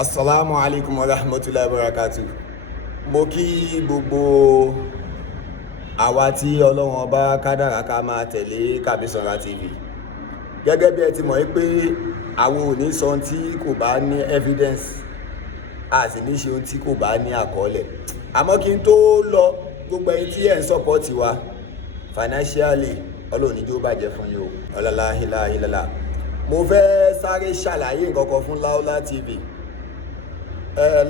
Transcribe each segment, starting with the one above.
Assalamu alaikum wa rahmatullahi wa barakatuh. Mo kí gbogbo àwa tí Ọlọ́run bá kádàrá ká máa tẹ̀lé Kabisora TV. Gẹ́gẹ́ bí ẹ ti mọ̀ pé àwọn ò ní sọ ohun tí kò bá ní evidence, a sì ní ṣe ohun tí kò bá ní àkọọ́lẹ̀. Àmọ́ kí n tó lọ, gbogbo ẹ̀yin tí ẹ̀ ń support wa financially, Ọlọ́run ní jọ̀ọ́ bàjẹ́ fún yín o. Ọlọ́lá ilaha illallah. Mo fẹ́ sáré ṣàlàyé nǹkan kan fún Laola TV.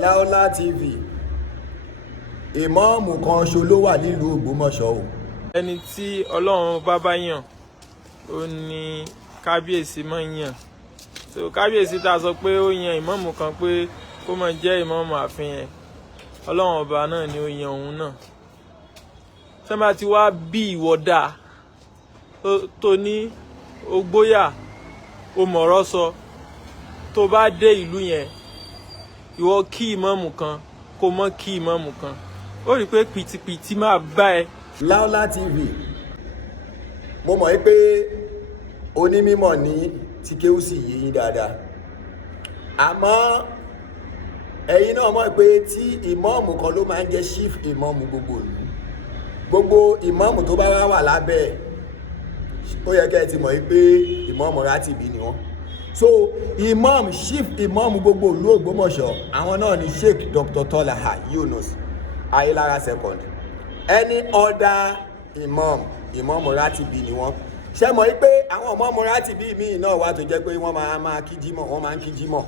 Laola TV, ìmáàmù kan ṣo ló wà nílùú Ògbómọ̀ṣọ́ o. Ẹni tí Ọlọ́run bá yàn ó ní kábíyèsí máa ń yàn. So kábíyèsí tá a sọ pé ó yan ìmáàmù kan pé kó máa jẹ́ ìmáàmù ààfin yẹn, Ọlọ́run ọba náà ni ó yan òun náà. Ṣé máa ti wá bí ìwọ dáa tó ní ogbóyà o mọ̀rọ̀ sọ, tó bá dé ìlú yẹn ìwọ kí ìmáàmù kan kó mọ́ kí ìmáàmù kan, ó rí i pé pìtìpìtì máa bá ẹ. Laola TV, mo mọ̀ pé onímọ̀ ní tí kéwú sì yé yín dáadáa, àmọ́ ẹ̀yin náà mọ̀ pé tí ìmáàmù kan ló máa ń jẹ́ chief ìmáàmù gbogbo ìlú, gbogbo ìmáàmù tó bá wà lábẹ́ ẹ̀ ó yẹ kẹ́ ẹ ti mọ̀ pé ìmáàmù rátìbí ni wọ́n. So imam, chief imam gbogbo ìlú Ògbómọ̀ṣọ́, àwọn náà ni Sheikh Dr. Tolaha Yunus Ayélára second. Any other imam rátìbí ni wọ́n. Ṣé mọ̀ pé àwọn imam rátìbí míì náà wà tó jẹ́ pé wọ́n máa kí jímọ̀, wọ́n máa ń kí jímọ̀,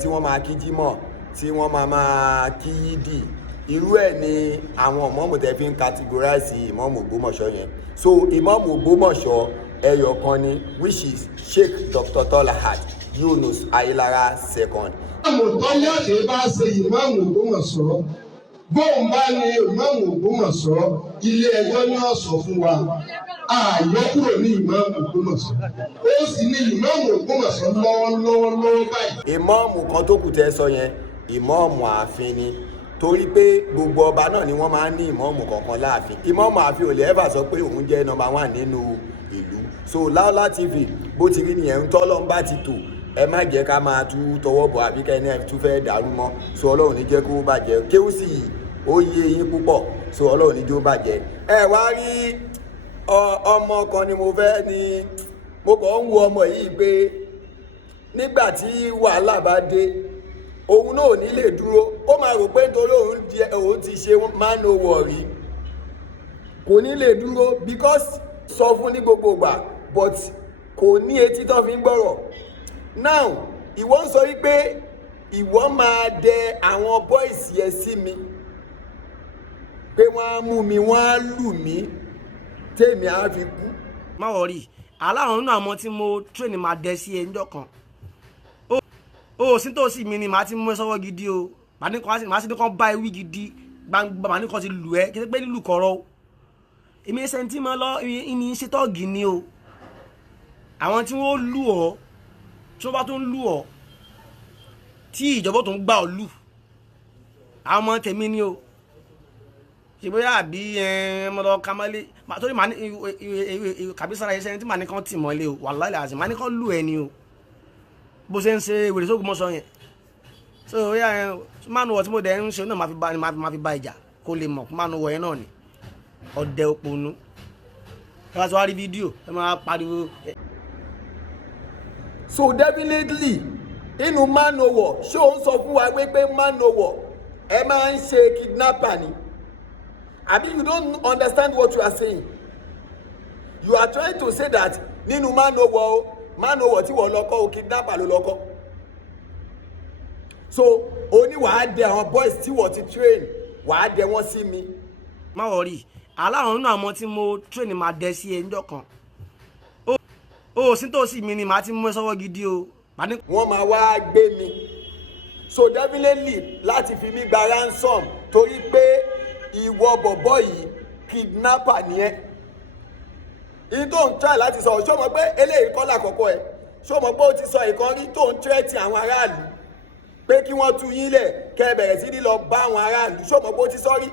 tí wọ́n máa kí jímọ̀, tí wọ́n máa kí yídì. Irú ẹ̀ ni àwọn imam tẹ́ fi ń categorize imam Ògbómọ̀ṣọ́ yẹn. So imam Ògbómọ̀ṣọ́ ẹyọ kan ni, which is Sheikh Dr. Tolaha Yunus Ayélára second. Ìmáàmù Tọ́láṣe bá ṣe ìmáàmù Ògbómọ̀ṣọ́, bóun bá ní ìmáàmù Ògbómọ̀ṣọ́, ilé ẹjọ́ ní ọ̀sọ̀ fún wa, àyọkúrò ní ìmáàmù Ògbómọ̀ṣọ́. Ó sì ní ìmáàmù Ògbómọ̀ṣọ́ lọ́wọ́lọ́wọ́ báyìí. Ìmáàmù kan tó kù tẹ́ sọ yẹn, ìmáàmù ààfin ni, torí pé gbogbo ọba náà ni wọ́n máa ń ní ìmáàmù kọ̀ọ̀kan láàfin. Ìmáàmù ààfin ò lè ever sọ pé òun jẹ́ number 1 nínú ìlú. So Laola TV bó ti rí nìyẹn, ń tọ́lọ́run bá ti tò, ẹ má jẹ́ ká máa tú tọwọ́ bọ̀ àbí kẹ́ni ẹ̀ tún fẹ́ dàrú mọ́. So Ọlọ́run ní jẹ́ kó bàjẹ́, kéwú sì ó yé yín púpọ̀. So Ọlọ́run ní jẹ́ ó bàjẹ́. Ẹ wá rí ọmọ kan ni mo fẹ́ ni mo kàn ń wo ọmọ yìí pé nígbà tí wàhálà bá dé, òun náà ò ní lè dúró. Ó máa rò pé nítorí òun ti ṣe man o worry, kò ní lè dúró because sọ fún ní gbogbo ìgbà but kò ní etí tán fi ń gbọ́rọ̀. Now ìwọ ń sọ wípé ìwọ máa dẹ àwọn boys yẹn sí mi pé wọ́n á mú mi, wọ́n á lù mí tèmi á fi kú. Má wọrí, aláwọn nínú àwọn tí mo train máa dẹ sí ẹ níjọ́ kan. Ó sí tó sì mi ni màá ti mú ẹ sọ́wọ́ gidi o. Màá sì ní kàn bá ewì gidi gbangba, màá ní kàn ti lù ẹ́ kí ẹ pé lílù kọ̀rọ̀ o. Èmi ẹsẹ̀ tí mo lọ ìní ṣe tọ́ọ̀gì ni o. Àwọn tí wọ́n lù ọ́, tí wọ́n bá tún lù ọ́, tí ìjọba tó ń gbà ọ́ lù, àwọn ọmọ tèmi ni o. Ṣé bóyá àbí mo lọ kamọ́lé, torí màá ní Kabisora ẹsẹ̀ tí màá ní kàn tì mọ́lé o, wàláhì àti màá ní kàn lù ẹ ni o. Bó ṣe ń ṣe wèrè s'Ògbómọ̀ṣọ́ yẹn. So yá mánu wọ̀ tí mo dẹ̀ ń ṣe náà máa fi bá ìjà kó lè mọ̀ mánu wọ̀ yẹn náà ni. Ọdẹ òpònú. Ẹ bá ti wá rí fídíò ẹ máa pariwo. So definitely inú man o war, ṣé o ń sọ fún wa pé man o war ẹ máa ń ṣe kidnapper ni? Àbí you don't understand what you are saying? You are trying to say that nínú man o war tí wọ́n lọ́kọ́ o kidnapper ló lọ́kọ́. So o ní wàá dẹ àwọn boys tí wọ́n ti train, wàá dẹ wọ́n sí mi. Má wọrí, aláwọn nínú àwọn tí mo train máa dẹ sí ẹ níjọ́ kan. Ó sí tó sì mi ni màá ti mú ẹ sọ́wọ́ gidi o. Wọ́n máa wá gbé mi. So definitely láti fi mí gba ransom torí pé ìwọ bọ̀bọ̀ yìí kidnapper ni ẹ́. Ìyí tó ń try láti sọ, ṣó mọ̀ pé eléyìí kọ́ lákọ̀ọ́kọ́ ẹ̀, ṣó mọ̀ pé ó ti sọ ìkan rí tó ń threaten àwọn aráàlú pé kí wọ́n tú yín lẹ̀ kẹ́ bẹ̀rẹ̀ sí ní lọ bá àwọn aráàlú, ṣó mọ̀ pé ó ti sọ rí.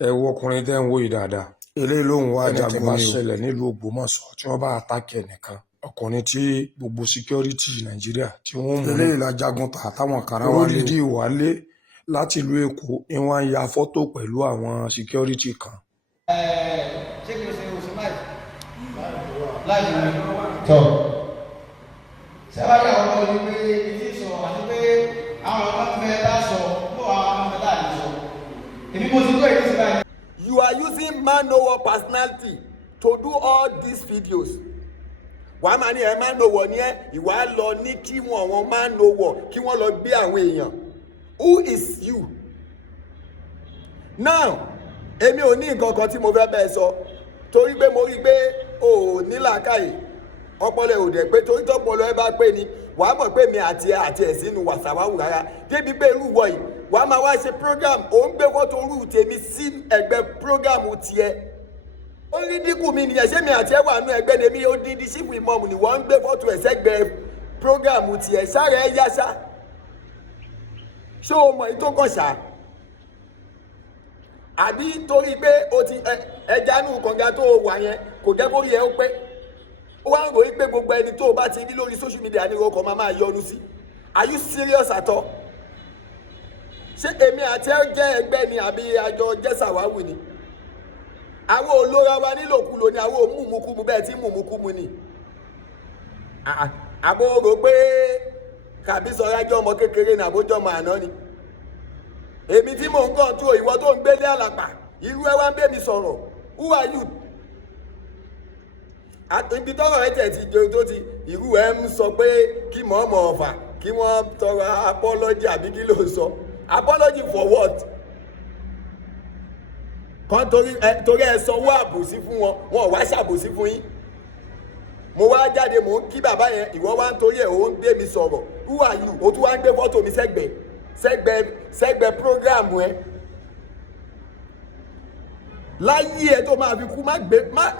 Ẹ wo ọkùnrin tẹ́ ń wò yìí dáadáa, eléyìí lòun wá jagun ní o. Ẹni tí bá ṣẹlẹ̀ nílùú Ògbómọ̀ṣọ́ tí wọ́n bá àtàkì ẹnìkan, ọkùnrin tí gbogbo security Nàìjíríà tí wọ́n mú eléyìí la jagun ta táwọn kan wálé dí wálé láti ìlú Èkó ni wọ́n ń ya fọ́tò pẹ̀lú àwọn security kan. ṣé kìí ṣe oṣù láì ní tọ́ sẹ́wájú àwọn ọmọ ní pé ibi tí sọ àti pé àwọn ọmọ fẹ́ bá sọ bó àwọn ọmọ fẹ́ láì sọ èmi mo ti tó èyí sí báyìí. You are using man no war personality to do all these videos. Wàá máa ní ẹ man no war ní ẹ ìwà lọ ní kí wọn man no war kí wọ́n lọ gbé àwọn èèyàn. Who is you? Now èmi ò ní nǹkan kan tí mo fẹ́ bẹ́ẹ̀ sọ torí pé mo rí i pé o ò ní làákàyè ọpọlọ ò dẹ̀ pé torí tọpọlọ ẹ bá pé ni wàá mọ̀ pé mi àti ẹ̀ sínú wàsàwáwù rárá débi pé irú wọ̀ yìí wàá máa wá ṣe program ò ń gbé fọ́tò orú tèmi sí ẹgbẹ́ program tiẹ̀ ó rí dínkù mi nìyẹn ṣé mi àti ẹ wà nú ẹgbẹ́ ni èmi ó dín díṣìpù ìmọ̀ọ́mù ni wọ́n ń gbé fọ́tò ẹ̀ sẹ́gbẹ́ program tiẹ̀ sára ẹ yá ṣá ṣé o mọ̀ ètò kan ṣá àbí torí pé o ti ẹja nù kànga tó wà yẹn kò jẹ́ kórìí ẹ ó pé ó wá ń ròyìn pé gbogbo ẹni tó o bá ti rí lórí social media ní ọkọ̀ máa yọnu sí. Are you serious at all? ṣé èmi àti ẹ jẹ́ ẹgbẹ́ ni àbí àjọ jẹ́sàwáwù ni? àwọn olóra wa nílòkulò ni àwọn òmùmùkùmù bẹ́ẹ̀ tí mùmùkùmù ni. àbò rò pé kàbí sọ̀rọ̀ ajọ́ ọmọ kékeré ní àbójọ́ ọmọ àná ni. èmi tí mò ń kàn tó ìwọ tó ń gbélé àlàpà irú ẹ wá ń bẹ́ mi sọ̀rọ̀. Who are you? ibi tọ́rọ̀ ẹ tẹ̀ ti jẹ́ tó ti irú ẹ ń sọ pé kí mọ̀ọ́mọ̀ ọ̀fà kí wọ́n tọrọ apology àbí kí ló sọ apology for what? kan torí ẹ sanwó àbòsí fún wọn wọn wá ṣàbòsí fún yín mo wá jáde mò ń kí bàbá yẹn ìwọ wá ń torí ẹ ò ń gbé mi sọ̀rọ̀. Who are you? o tún wá ń gbé fọ́tò mi sẹ́gbẹ̀ẹ́ program ẹ láyé ẹ tó máa fi kú má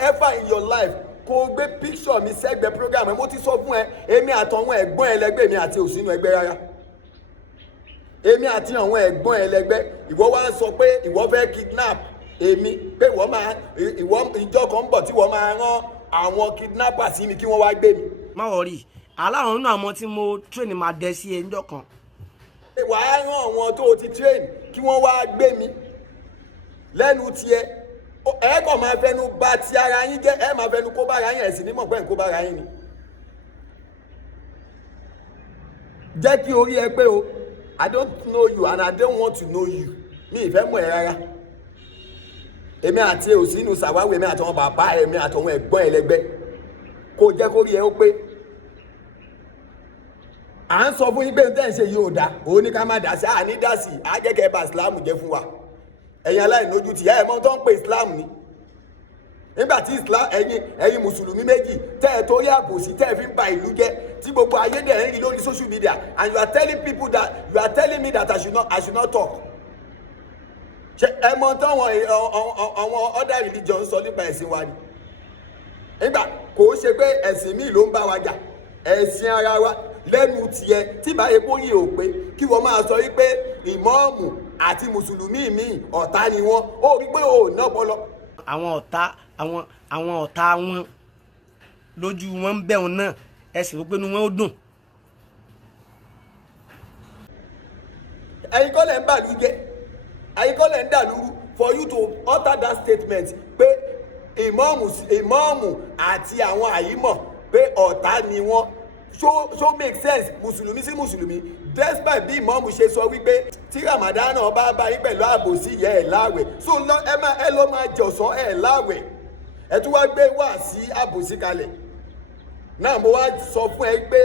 ever in your life kó gbé picture mi sẹ́gbẹ̀ẹ́ program ẹ mo ti sọ fún ẹ èmi àtàwọn ẹ̀gbọ́n ẹlẹgbẹ́ mi àti òsínú ẹgbẹ́ rárá èmi àti àwọn ẹ̀gbọ́n ẹlẹgbẹ́ ìwọ wá ń sọ pé ìwọ fẹ́ kidnap èmi pé ìwọ ìjọ kan ń bọ̀ tí wọ́n máa rán àwọn kidnappers sí mi kí wọ́n wá gbé mi. má wọrí aláwọn nínú àwọn tí mo train máa dẹ sí ẹ níjọ́ kan. wàá rán àwọn tó o ti train kí wọ́n wá gbé mi lẹ́nu tiẹ̀ ẹ kàn máa fẹnu bà ti ara yín jẹ́ ẹ máa fẹnu kó bára yín ẹ̀sìn nímọ̀ pé ń kó bára yín ni. jẹ́ kí orí ẹ pé o I don't know you and I don't want to know you mi ìfẹ́ mọ̀ ẹ rárá. èmi àti òsínú sàwáwé èmi àtàwọn bàbá èmi àtàwọn ẹ̀gbọ́n ẹlẹgbẹ́ kó jẹ́ kó rí ẹ ó pé à ń sọ fún yín pé tẹ́ ń ṣe yìí ò dá òun ní ká má dá sí àní dá sí àjẹkẹ́ bá Islam jẹ́ fún wa ẹ̀yin aláìlójú tì ẹ̀ mọ́ tó ń pe Islam ni nígbà tí Islam ẹ̀yin mùsùlùmí méjì tẹ́ ẹ torí àbòsí tẹ́ ẹ fi ń ba ìlú jẹ́ tí gbogbo ayé dẹ̀ ń rí lórí social media and you are telling me that I should not talk. ṣe ẹ mọ táwọn àwọn other religion sọ nípa ẹ̀sìn wa ni nígbà kò ṣe pé ẹ̀sìn míì ló ń bá wa jà ẹ̀sìn ara wa lẹ́nu tiẹ̀ tí báyé bóyè ò pé kí wọ́n máa sọ wípé ìmọ̀ọ́mù àti mùsùlùmí míì ọ̀tá ni wọ́n ó rí pé ò ná bọ́lọ́. àwọn ọ̀tá wọn lójú wọn ń bẹ̀ wọn náà ẹ̀sìn wípé inú wọn ó dùn. ẹ̀yin kọ́ lẹ̀ ń bàlú jẹ́ ẹ̀yin kọ́ lẹ̀ ń dà lúrú for you to utter that statement pé ìmọ̀ọ́mù àti àwọn àyímọ̀ pé ọ̀tá ni wọ́n so make sense mùsùlùmí sí mùsùlùmí despite bí ìmọ̀ọ́mù ṣe sọ wípé tí Ramadan náà bá bá yín pẹ̀lú àbòsí yẹ ẹ̀ láwẹ̀ so ẹ ló máa jọ̀sán ẹ̀ láwẹ̀ ẹ tún wá gbé wá sí àbòsí kalẹ̀ náà mo wá sọ fún ẹ pé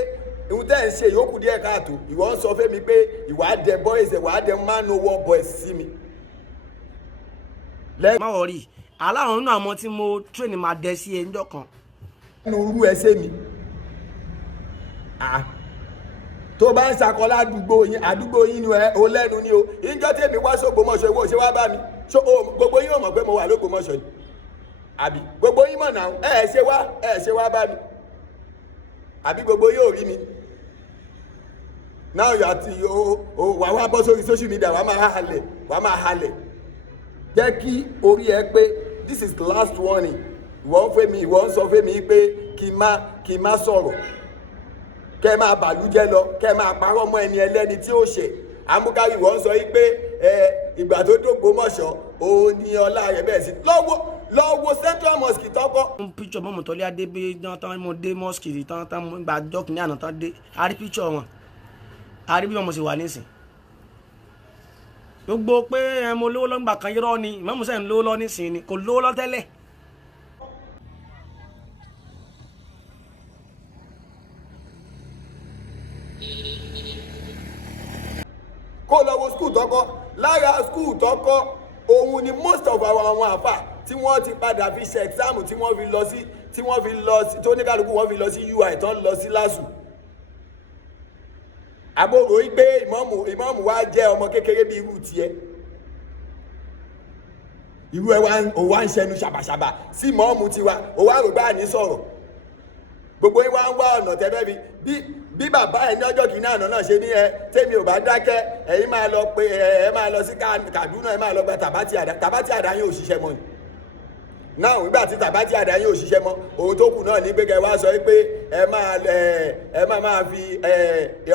ìhun tẹ́ ẹ̀ ń ṣe ìyókù díẹ̀ káàtó ìwọ ń sọ fún mi pé ìwà dẹ boys ìwà dẹ man no war boys sí mi. má wọrí aláwọn nínú àwọn tí mo train máa dẹ sí ẹ níjọ́ kan. ẹnu orú ẹ ṣe mi tó bá ń ṣàkọlá àdúgbò yín ni o lẹ́nu ni o ìjọ tèmi wá s'Ògbómọ̀ṣọ́ ìwọ ṣe wá bá mi gbogbo yín ò mọ̀ pé mo wà l'Ògbómọ̀ṣọ́ ni àbí gbogbo yín mọ̀ náà ẹ ṣe wá bá mi àbí gbogbo yín ò rí mi now wà wá bọ́ sórí social media wà máa halẹ̀ jẹ́ kí orí ẹ pé this is the last warning ìwọ ń sọ fẹ́mi pé kí n má sọ̀rọ̀ kẹ́ máa bàlújẹ́ lọ kẹ́ máa parọ́ mọ́ ẹni ẹlẹ́ni tí ó ṣe amúkárí ìwọ ń sọ yìí pé ìgbà tó d'Ògbómọ̀ṣọ́ òun ni ọlá rẹ̀ bẹ́ẹ̀ sí lọ́wọ́ central mosque tọ́kọ́. píṣọ̀ mọ́mọ́ tọ́lé adébé tán mo dé mosque tán gba jọ́kìnní àná tán dé a rí píṣọ̀ wọn a rí bí wọn mo sì wà nísìn gbogbo pé mo lówó lọ́gbà kan yọrọ ni ìmọ̀ musa ń lówó lọ nísìn ni kò lówó lọ tẹ́lẹ̀. kó lọ wo skul tọkọ lára skul tọkọ òun ni most of àwọn àfà tí wọ́n ti padà fi ṣe exam tí wọ́n fi lọ sí tó ní kálukú wọ́n fi lọ sí UI tán lọ sí LASU àbòrò yìí pé ìmọ̀ọ́mù wa jẹ́ ọmọ kékeré bíi irú tiẹ̀ irú ẹ̀ wá ń ṣẹnu ṣàbàṣàbà sí ìmọ̀ọ́mù tiwa ó wá rò bá ní sọ̀rọ̀ gbogbo yín wá ń wá ọ̀nà tẹ́fẹ́ bí bàbá ẹ̀ ní ọjọ́ kìíní àná náà ṣe ní tẹ́mi ò bá dákẹ́ ẹ̀yin máa lọ pé ẹ máa lọ sí Kaduna ẹ máa lọ gba tàbátì àdá yín ò ṣiṣẹ́ mọ́ ni náà nígbà tí tàbátì àdá yín ò ṣiṣẹ́ mọ́ ohun tó kù náà ní pé kẹ́ wá sọ pé ẹ máa fi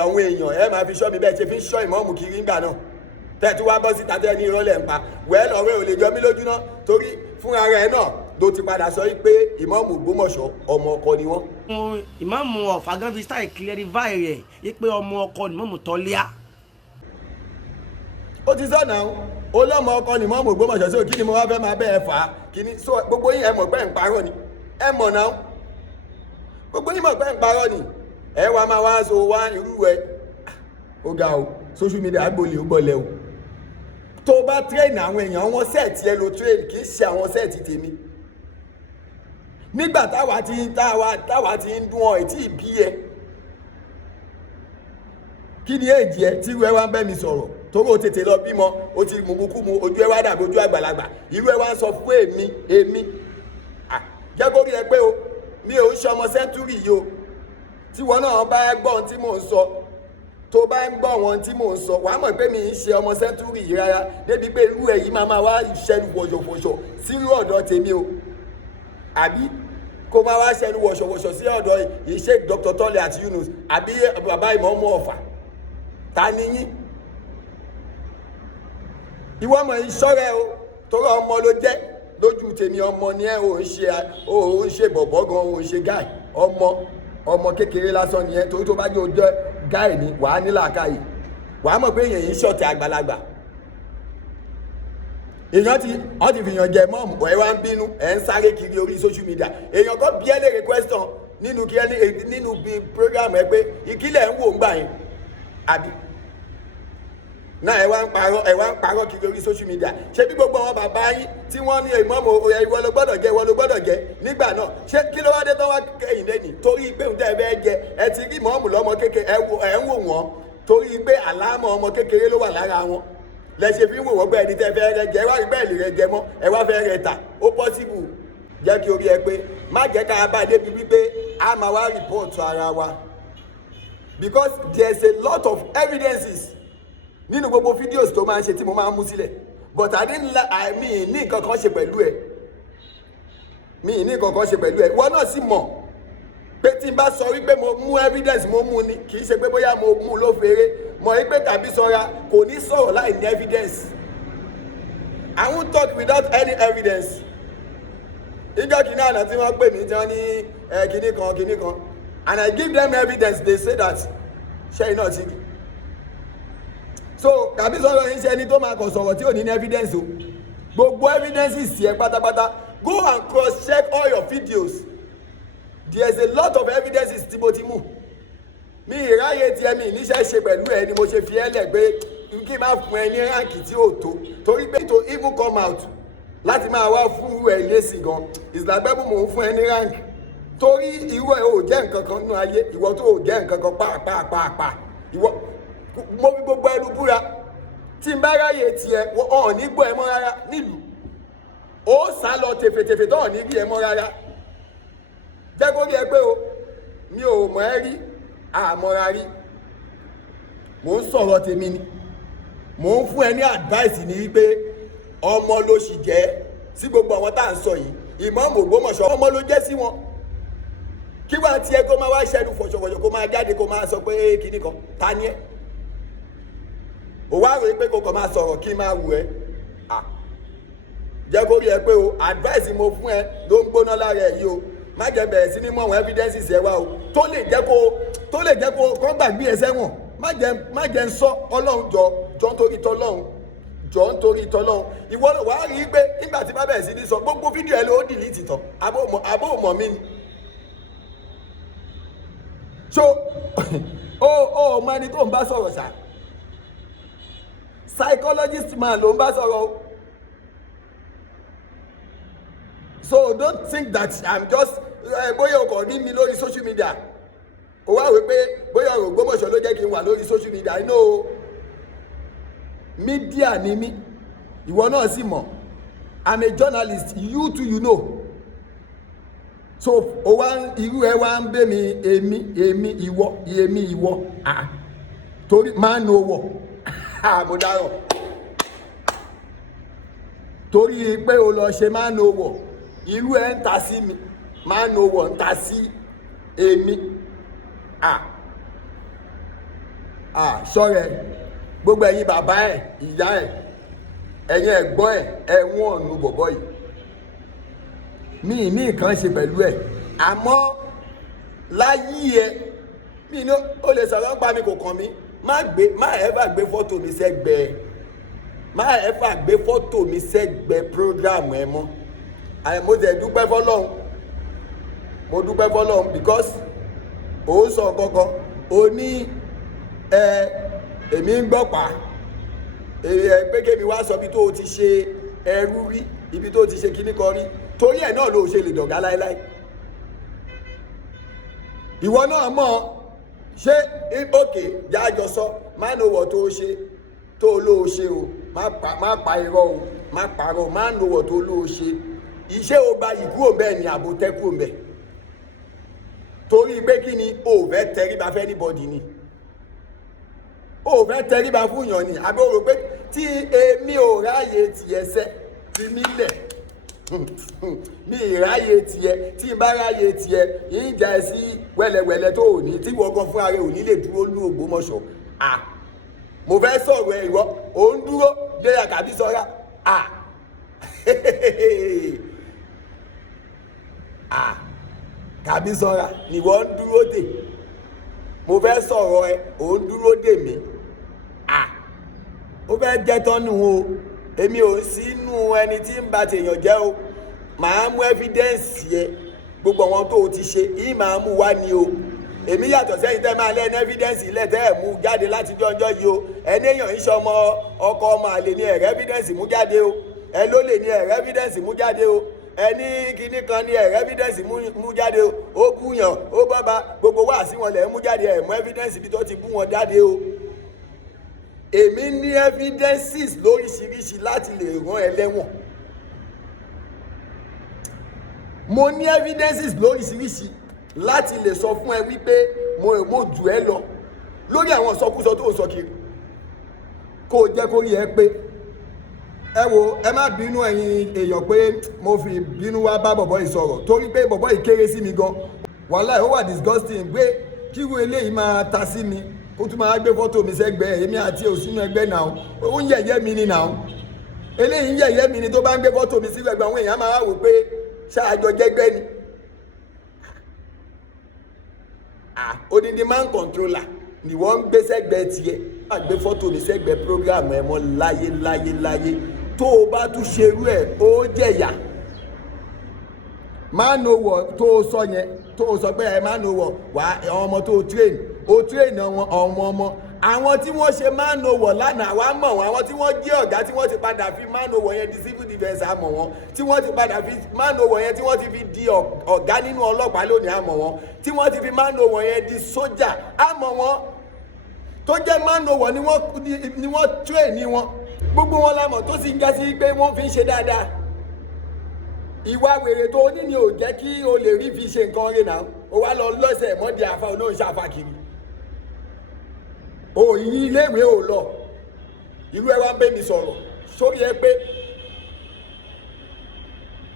àwọn èèyàn ẹ máa fi ṣọ́ mi bẹ́ẹ̀ ṣe fi ń ṣọ́ ìmọ̀ọ́mù kiri ńgbà náà tẹ́tí wá bọ́ síta tẹ́ ní ìrọ́lẹ̀ ń pa wẹ́ẹ́ lọ́rẹ́ ò lè jọ mí lójú náà torí fúnra rẹ̀ náà ló ti padà sọ pé ìmọ̀ọ́mù Ògbómọ̀ṣọ́ ọmọ ọkọ ni wọ́n. ìmáàmù Ọ̀fà gan fi style clarify rẹ̀ yí pé ọmọ ọkọ ni ìmáàmù Tọ́líà. ó ti sọ̀nà ó lọ́mọ ọkọ ni ìmáàmù Ògbómọ̀ṣọ́ sí kí ni mo wá fẹ́ máa bẹ́ẹ̀ fà á kí ni so gbogbo yín ẹ mọ̀ pé ń parọ́ ni ẹ mọ̀ náà gbogbo yín mọ̀ pé ń parọ́ ni ẹ wá máa wá so wá irú ẹ ó ga o social media agbóli ó gbọ́lẹ̀ o tó bá train àwọn èèyàn wọn sẹ́ẹ̀tì ẹ lo train kì í ṣe àwọn sẹ́ẹ̀tì tèmi nígbà táwa ti ń dún ọ ètí ìbí ẹ kí ni èjì ẹ tí irú ẹ wá ń bẹ́ mi sọ̀rọ̀ torí o tètè lọ bímọ o ti mùmùkúmu ojú ẹ wá dàbí ojú àgbàlagbà irú ẹ wá ń sọ fún èmi jẹ́ kó rí ẹ pé o mi ò ń ṣe ọmọ sẹ́ńtúrì yìí o tí wọn náà bá gbọ́ ohun tí mò ń sọ tó bá ń gbọ́ wọn tí mò ń sọ wàá mọ̀ pé mi ń ṣe ọmọ sẹ́ńtúrì yìí rárá débi pé irú ẹ yìí máa wá ìṣẹ́nu wọ̀ṣọ̀wọ̀ṣọ̀ sírú ọ̀dọ̀ tèmi o àbí kó máa wá ṣẹnu wọ̀ṣọ̀wọ̀ṣọ̀ sí ọ̀dọ̀ Sheikh Dr. Tọ́lẹ̀ àti Yunus àbí bàbá ìmọ̀ọ́mù Ọ̀fà ta ni yín ìwọ ọmọ ìṣọ́rẹ́ o torí ọmọ ló jẹ́ lójú tèmi ọmọ ni ẹ ò ń ṣe bọ̀bọ̀ gan ò ń ṣe gáì ọmọ kékeré lásán ni ẹ torí tó bá jẹ́ ojú gáì ni wàá ní làákàyè wàá mọ̀ pé èèyàn yìí ṣọ̀tẹ̀ àgbàlagbà èèyàn wọ́n ti fìyàn jẹ mọ́ọ̀mù ẹ̀ wá ń bínú ẹ̀ ń sáré kiri orí social media èèyàn kan bí ẹ léèrè question nínú bí program ẹ pé ìkílẹ̀ ń wò ń gbà yẹn àbí náà ẹ wá ń parọ́ kiri orí social media ṣé bí gbogbo àwọn bàbá yín tí wọ́n ní ìmọ̀ọ́mù ìwọ ló gbọ́dọ̀ jẹ nígbà náà ṣé kí ló wá dé tó wá kẹ́yìn lẹ́nìí torí pé òun tẹ́ ẹ fẹ́ jẹ ẹ ti rí ìmọ̀ọ́mù lọ́mọ kékeré ẹ ń wò wọ́n torí pé àlámọ̀ ọmọ kékeré ló wà lára wọn lẹ́sẹ̀ fi ń wò wọ́n gbẹ́ ẹni tẹ́ fẹ́ rẹ jẹ ẹ wá rí bẹ́ẹ̀lì rẹ jẹ mọ́ ẹ wá fẹ́ rẹ tà ó pọ́sibù jẹ́ kí orí ẹ pé má jẹ́ ká bá débi wípé a máa wá rìpọ́ọ̀tù ara wa because there is a lot of evidences nínú gbogbo fídíòs tó máa ń ṣe tí mo máa ń mú sílẹ̀ but mi ní nǹkan kan ṣe pẹ̀lú ẹ wọ́n náà sì mọ̀ pé tí n bá sọ wípé mo mú evidence mo mú ni kì í ṣe pé bóyá mo mú ló fèrè mọ̀ wípé tàbí sọ́ra kò ní sọ̀rọ̀ láì ní evidence I won't talk without any evidence ìjọ kìíní àná tí wọ́n pè mí tí wọ́n ní kinní kan and I give them evidence they say that ṣé iná ti rí so tàbí sọ̀rọ̀ yín ṣe ẹni tó máa kàn sọ̀rọ̀ tí ò ní ní evidence o gbogbo evidences tiẹ̀ pátápátá go and cross check all your videos there is a lot of evidences tí mo ti mú mi ìráyè tiẹ̀ mi níṣẹ́ ṣe pẹ̀lú ẹ ni mo ṣe fi ẹ́ lẹ̀ pé kí n máa fún ẹ ní ránkì tí ò tó torí pé to even come out láti máa wá fún ẹ lésì gan ìsìlágbẹ́bù mò ń fún ẹ ní ránkì torí irú ẹ ò jẹ́ nǹkan kan nínú ayé ìwọ tó ò jẹ́ nǹkan kan pàápàá ìwọ mo fi gbogbo ẹnu búra tí n bá ráyè tiẹ̀ ọ̀ ní gbọ́ ẹ mọ́ rárá nílùú ó sá lọ tèfètèfè tó ọ̀ ní rí ẹ mọ́ rárá jẹ́ kó rí ẹ pé o mi ò mọ̀ ẹ́ rí àmọ́ra rí mò ń sọ̀rọ̀ tèmi ni mò ń fún ẹ ní advice ní wípé ọmọ ló sì jẹ́ sí gbogbo àwọn tá à ń sọ yìí ìmáàmù Ògbómọ̀ṣọ́ ọmọ ló jẹ́ sí wọn kí wàá tiẹ̀ kó máa wá ṣẹ́nu fọ̀ṣọ̀fọ̀ṣọ̀ kó máa jáde kó máa sọ pé kíní kan ta ni ẹ́ ò wá rò pé kò kàn máa sọ̀rọ̀ kí máa wù ẹ́ jẹ́ kó rí ẹ pé o advice mo fún ẹ ló ń gbóná lára ẹ yìí o má jẹ́ bẹ̀rẹ̀ sí ní mọ̀ àwọn evidences ẹ wá o tó lè jẹ́ kó kán gbàgbé ẹ sẹ́wọ̀n má jẹ́ ń sọ ọlọ́run jọ nítorí tọ́lọ́run jọ nítorí tọ́lọ́run ìwọ wàá rí i pé nígbà tí bá bẹ̀rẹ̀ sí ní sọ gbogbo fídíò ẹ ló delete tán abó mọ̀ mí ni so ó mọ ẹni tó ń bá sọ̀rọ̀ ṣá psychologist man ló ń bá sọ̀rọ̀ o. So don't think that I'm just bóyá o kàn rí mi lórí social media o wá wí pé bóyá ọ̀rọ̀ Ògbómọ̀ṣọ́ ló jẹ́ kí n wà lórí social media I know media ni mí ìwọ náà sì mọ̀ I'm a journalist you too you know so o wá irú ẹ wá ń bẹ mi èmi ìwọ torí máa ń no wọ̀ mo dárò torí pé o lọ ṣe máa ń no wọ̀ irú ẹ ń ta sí mi máa ń no wọ̀ ń ta sí èmi sọ́rẹ́ gbogbo ẹ̀yin bàbá ẹ̀ ìyá ẹ̀ ẹ̀yin ẹ̀gbọ́n ẹ̀ ẹ̀wọ̀n ọ̀nù bọ̀bọ̀ yìí mi ní nǹkan ṣe pẹ̀lú ẹ̀ àmọ́ láyé ẹ mi ní o lè sọ̀rọ̀ pa mi kò kàn mí má ẹ̀fà gbé fọ́tò mi sẹ́gbẹ̀ẹ́ má ẹ̀fà gbé fọ́tò mi sẹ́gbẹ̀ẹ́ program ẹ mọ́ mo dẹ̀ dúpẹ́ fọ́lọ́run mo dúpẹ́ fọ́lọ́run because ó sọ kọ́kọ́ ó ní èmi ń gbọ́pàá pé kémi wá sọ ibi tó o ti ṣe ẹrú rí ibi tó o ti ṣe kíní kan rí torí ẹ̀ náà ló ṣe lè dọ̀gá láéláé ìwọ náà mọ̀ ṣé òkè jájọ sọ má nowọ̀ tó o ṣe tó o ló o ṣe o má pa irọ́ o má parọ́ má nowọ̀ tó o ló o ṣe iṣẹ́ o gba ìkú òǹbẹ ni àbò tẹ́kù òǹbẹ torí pé kí ni o fẹ́ tẹríba fẹ́ anybody ni o fẹ́ tẹríba fún yàn ni àbí o rò pé tí èmi ò ráyè tiẹ̀ sẹ́ ti mí lẹ̀ mi ìráyè tiẹ̀ tí n bá ráyè tiẹ̀ yìí jà ẹ sí wẹ́lẹ́wẹ́lẹ́ tó ò ní tí wọ́n gan fún ara ò ní lè dúró ní Ògbómọ̀ṣọ́ mo fẹ́ sọ̀rọ̀ ẹ̀ ìwọ ò ń dúró dé àkàbí sọ́ra kàbí sọ́ra ni wọ́n ń dúró dè mo fẹ́ sọ̀rọ̀ ẹ ò ń dúró dè mí ó fẹ́ jẹ́ tọ́nu o èmi ò sínú ẹni tí ń ba tèèyàn jẹ́ o màá mú evidence yẹ gbogbo àwọn tó o ti ṣe yìí màá mú wá ni o èmi yàtọ̀ sẹ́yìn tẹ́ máa lẹ́nu evidence ilẹ̀ tẹ́ ẹ̀ mú jáde láti jọ́njọ́ yìí o ẹni èèyàn iṣẹ́ ọmọ ọkọ ọmọ àlè ní ẹ̀rẹ́ evidence mú jáde o ẹ ló lè ní ẹ̀rẹ́ evidence mú jáde o ẹni kinní kan ní ẹ̀rẹ́ evidence mú jáde o ó búyàn ó bọ́ba gbogbo wá sí wọn lẹ̀ mú jáde ẹ̀ mú evidence bí tó ti bú wọn jáde o èmi ní evidences lóríṣiríṣi láti lè rán ẹ lẹ́wọ̀n mo ní evidences lóríṣiríṣi láti lè sọ fún ẹ wípé mo jù ẹ lọ lórí àwọn sọkúsọ tó ń sọ kiri kó o jẹ́ kó rí ẹ pé ẹ wo ẹ má bínú ẹ̀yin èèyàn pé mo fi bínú wá bá bọ̀bọ̀ yìí sọ̀rọ̀ torí pé bọ̀bọ̀ yìí kéré sí mi gan wàhálà ó wà disgusting pé kíru eléyìí máa ta sí mi kó tún máa gbé fọ́tò mi sẹ́gbẹ̀ẹ́ èmi àti òsínú ẹgbẹ́ náà ó ń yẹ̀yẹ́ mi ni náà eléyìí ń yẹ̀yẹ́ mi ni tó bá ń gbé fọ́tò mi sí ẹgbẹ́ àwọn èèyàn máa wò pé ṣáàjọ jẹ́gbẹ́ ni odindi man controller ni wọ́n ń gbé sẹ́gbẹ̀ẹ́ tiẹ̀ má gbé fọ́tò mi sẹ́gbẹ̀ẹ́ program ẹ̀ mọ́ láyé tó o bá tún ṣerú ẹ̀ ó jẹ̀yà má no wọ̀ tó o sọ yẹn tó o sọ pé ẹ má no wọ̀ wá àwọn ọmọ tó o train àwọn tí wọ́n ṣe má no wọ̀ lánàá wá mọ̀ wọ́n àwọn tí wọ́n jẹ́ ọ̀gá tí wọ́n ti padà fi má no wọ̀ yẹn di civil defence àmọ̀ wọ́n tí wọ́n ti padà fi má no wọ̀ yẹn tí wọ́n ti fi di ọ̀gá nínú ọlọ́pàá lónìí àmọ̀ wọ́n tí wọ́n ti fi má no wọ̀ yẹn di sójà àmọ̀ wọ́n tó jẹ́ má no wọ̀ ni wọ́n train ní wọn gbogbo wọn lámọ̀ tó sì ń já sí pé wọ́n fi ń ṣe dáadáa ìwà wèrè tó ní ni ò jẹ́ kí o lè rí fi ṣe nǹkan rẹ̀ náà o wá lọ lọ́sẹ̀ mọ́dí àfa olóhùn ṣàfà kiri òyìn iléèwé ò lọ irú ẹ wá ń bẹ mi sọ̀rọ̀ sórí ẹ pé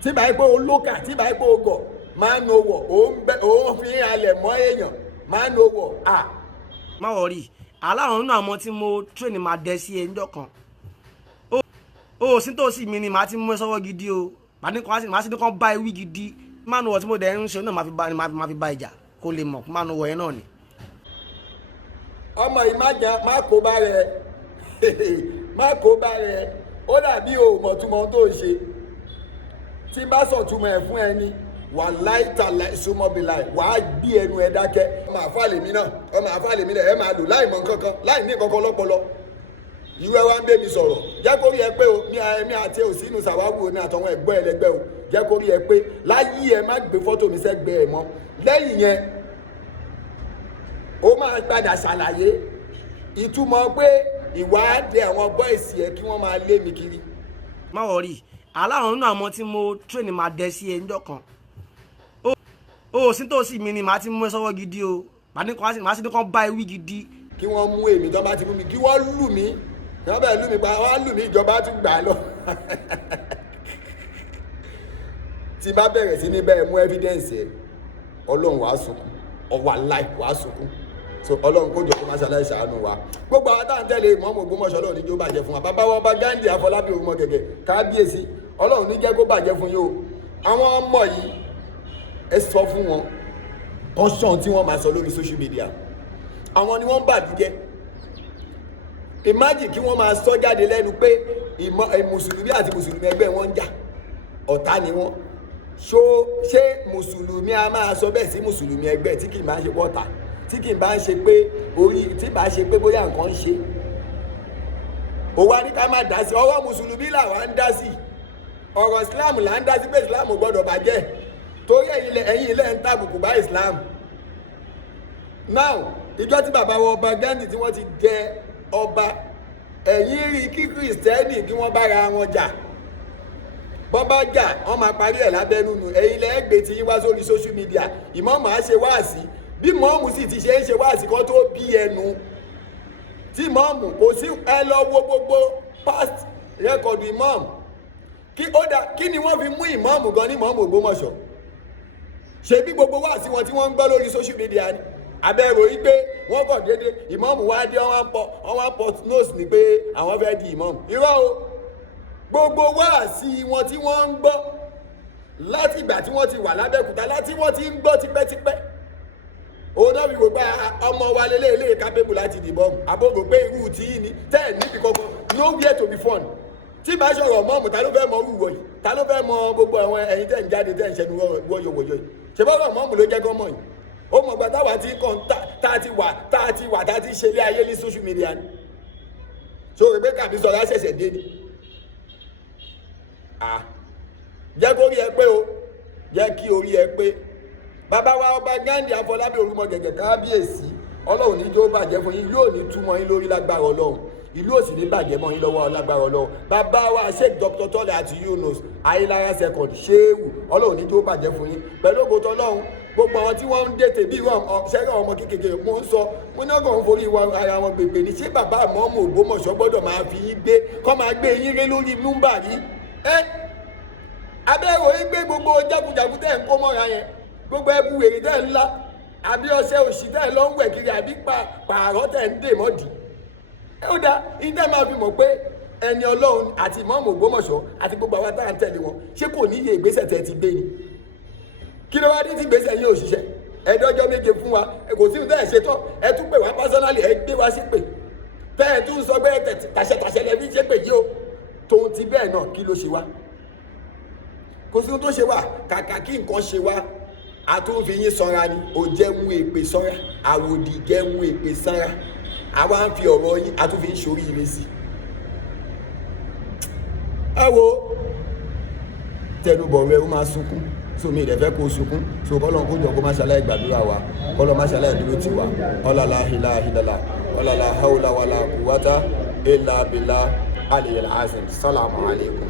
tí báyìí pé olókà tí báyìí pé ogọ̀ máa ń nowọ̀ òun fi halẹ̀ mọ́ èèyàn máa ń nowọ̀ à. má wọrí aláwọn nínú àwọn tí mo train máa dẹ sí ẹ níjọ́ kan ó sí tó sì mi ni màá ti mú ẹ sọ́wọ́ gidi o màá sì ní kàn bá ewì gidi má nu wọ̀ tí mo dẹ̀ ń ṣe náà máa fi bá ìjà kó lè mọ̀ má nu wọ̀ yẹn náà ni. ọmọ yìí má kó bá rẹ má kó bá rẹ ó dàbí òmọ̀túmọ̀ tó ń ṣe tí bá sọ̀túmọ̀ ẹ̀ fún ẹni wà láìta ìsúmọ́bìláì wà á gbé ẹnu ẹ dákẹ́. ọmọ àfàlèmí náà ẹ máa lò láì mọ̀ nǹkankan láì ní nǹkankan lọ́pọlọ ìwé wa ń bẹ́ mi sọ̀rọ̀ jẹ́ kó rí ẹ pé o mi àti òsì inú sàwáwù ní àtọ̀wọ̀n ẹ̀gbọ́n ẹlẹgbẹ́ o jẹ́ kó rí ẹ pé láyé ẹ má gbé fọ́tò mi sẹ́gbẹ́ ẹ mọ́ lẹ́yìn yẹn ó máa padà ṣàlàyé ìtumọ̀ pé ìwádìí àwọn bọ́ìsì ẹ kí wọ́n máa lé mi kiri. má wọrí aláwọn nínú àwọn tí mo train máa dẹ sí ẹ níjọ́ kan ó sí tó sì mi ni màá ti mú ẹ sọ́wọ́ gidi o màá sì ní kàn bá ewì gidi. kí wọ́n mú èmi tó bá ti mú mi kí wọ́n lù mí wọ́n bẹ̀ lù mí pa wọ́n lù mí ìjọba tún gbà á lọ. tí bá bẹ̀rẹ̀ sí ní bẹ́ẹ̀ mú evidence ẹ̀ ọlọ́run wàá sunkún ọwà láì wàá sunkún so ọlọ́run kó jọ kó má ṣàlàyé ṣàánú wa gbogbo àwọn táwọn tẹ̀lé Ìmáàmù Ògbómọ̀ṣọ́ ọlọ́run níjó bàjẹ́ fún wa bàbá wa ọba Ghandi Afọlábí Ògúnmọ̀ Gẹ̀gẹ̀ kábíyèsí ọlọ́run ní jẹ́ kó bàjẹ́ fún yín o àwọn ọmọ yìí ẹ sọ fún wọn kọ́ṣọ́n tí wọ́n máa sọ lórí social media àwọn ni wọ́n ń bàdújẹ́ imagine kí wọ́n máa sọ jáde lẹ́nu pé mùsùlùmí àti mùsùlùmí ẹgbẹ́ wọn ń jà ọ̀tá ni wọ́n ṣé mùsùlùmí a máa sọ bẹ́ẹ̀ sí mùsùlùmí ẹgbẹ́ tí kì í máa ṣe pọ́ta tí kì í bá ń ṣe pé tí bá ṣe pé bóyá nǹkan ń ṣe òwa ní ká má dá sí ọwọ́ mùsùlùmí làwa ń dá sí ọ̀rọ̀ Islam là ń dá sí pé Islam ò gbọ́dọ̀ bàjẹ́ torí ẹ̀yin ilẹ̀ ń tàbùkù bá Islam now ìjọ tí bàbá wa ọba Ghandi tí wọ́n ti jẹ ọba ẹ̀yin rí kí kìrìsìtẹ́nì kí wọ́n bára wọn jà bọ́n bá jà wọ́n máa parí ẹ̀ lábẹ́nú nù ẹ̀yin lẹ́gbẹ̀ẹ́ tí yín wá sórí social media ìmọ̀ọ́mù á ṣe wáàsí bí mọ̀ọ́mù sì ti ṣe ń ṣe wáàsí kan tó bí ẹnu tí mọ̀ọ́mù kò sí ẹ lọ wo gbogbo past record ìmọ̀ọ́mù kí ni wọ́n fi mú ìmọ̀ọ́mù gan ní Ìmáàmù Ògbómọ̀ṣọ́ ṣe bí gbogbo wáàsí wọn tí wọ́n ń gbọ́ lórí social media ni abẹ́rò yí pé wọ́n kọ̀ déédé ìmọ̀ọ́mù wá dé wọ́n port nose ni pé àwọn fẹ́ di ìmọ̀ọ́mù irọ́ o gbogbo wáàsí wọn tí wọ́n ń gbọ́ láti ìgbà tí wọ́n ti wà lábẹ́kúta láti wọ́n ti ń gbọ́ tipẹ́tipẹ́ òun náà fi gbogbo ọmọ wa lélẹ́ẹ̀lẹ́ capable láti di ìmọ̀ọ́mù àbòrò pé irú tí yìí ni tẹ́ẹ̀ níbi kankan nowhere to be found tí bá ṣọ̀rọ̀ mọ́ọ̀mù ta ló fẹ́ mọ orúwọ̀ yìí ta ló fẹ́ mọ gbogbo àwọn ẹ̀yin tẹ́ ń jáde tẹ́ ń ṣẹnu wọ́yọ̀wọ̀yọ̀ yìí ṣe bọ́ọ̀rọ̀ mọ́ọ̀mù ló jẹ́ kọ́ mọ̀ yìí ó mọ̀ gbà táwa ti kàn tá a ti ṣe ilé ayé ní social media ni so Rebecca bí sọ̀rọ̀ ṣẹ̀ṣẹ̀ dé ni jẹ́ kó rí ẹ pé o jẹ́ kí orí ẹ pé bàbá wa ọba Ghandi Afọlábí Ògúnmọ̀ Gẹ̀gẹ̀ kábíyèsí ọlọ́run ní jó bàjẹ́ fún yín yóò ní túmọ̀ yín lórí lágbára ọlọ́run ìlú òsì ní bàjẹ́ mọ́ yín lọ́wọ́ lágbára ọlọ́run bàbá wa Sheikh Dr. Tọ́lá àti Yunus Ayélára second ṣéwù ọlọ́run ní jó bàjẹ́ fún yín pẹ̀lú ògùntàn ọlọ́run gbogbo àwọn tí wọ́n ń dètè bí ṣẹ́rẹ́ ọmọ kékeré mo ń sọ mo náà kàn ń forí ara wọn gbègbè ní ṣé bàbá Ìmáàmù Ògbómọ̀ṣọ́ gbọ́dọ̀ máa fi yín gbé kọ́ máa gbé yín ré lórí múmbà rí abẹ́rò yín gbé gbogbo jákujàku tẹ́ ń kó mọ́ra yẹn gbogbo ẹbú wèrè tẹ́ ń lá àbí ọṣẹ òṣì tẹ́ ń lọ ń wẹ̀ kiri àbí pààrọ̀ tẹ́ ń dè mọ́dì ó dá ìdá máa fi mọ̀ pé ẹni ọlọ́run àti Ìmáàmù Ògbómọ̀ṣọ́ àti gbogbo àwọn táwọn tẹ̀lé wọn ṣé kò ní iye ìgbésẹ̀ tẹ́ ti gbé ni kí ló wá dé tí ìgbésẹ̀ yín ò ṣiṣẹ́ ẹ̀ẹ́dọ́jọ́ méje fún wa kò sí tẹ́ ẹ̀ ṣe tán ẹ tún pè wá pásánálì ẹ gbé wá sí pè tẹ́ ẹ tún sọ pé tàṣẹtàṣẹ lẹ fi ṣe pè yí o tòun ti bẹ́ẹ̀ náà kí ló ṣe wá kò sí ohun tó ṣe wá kàkà kí nǹkan ṣe wá àtúnfi yín sanra ni ò jẹ́ mú èpè sanra àwòdì jẹ́ mú èpè sanra àwa ń fi ọ̀rọ̀ yín àtúnfi ń ṣorí ire sí ẹ wo tẹnubọ̀ rẹ ó máa sunkún sómi ìdẹ̀fẹ́ kó sunkún so kọ́lọ́n kó jọ kó má ṣàlàyé gbàdúrà wa kọ́lọ́n má ṣàlàyé dúró tì wá ọ̀làlá ìlà ìlàlá ọ̀làlá haúlá wàlá kùwátá ìlà bìlà aliyul azim salamu alaykum.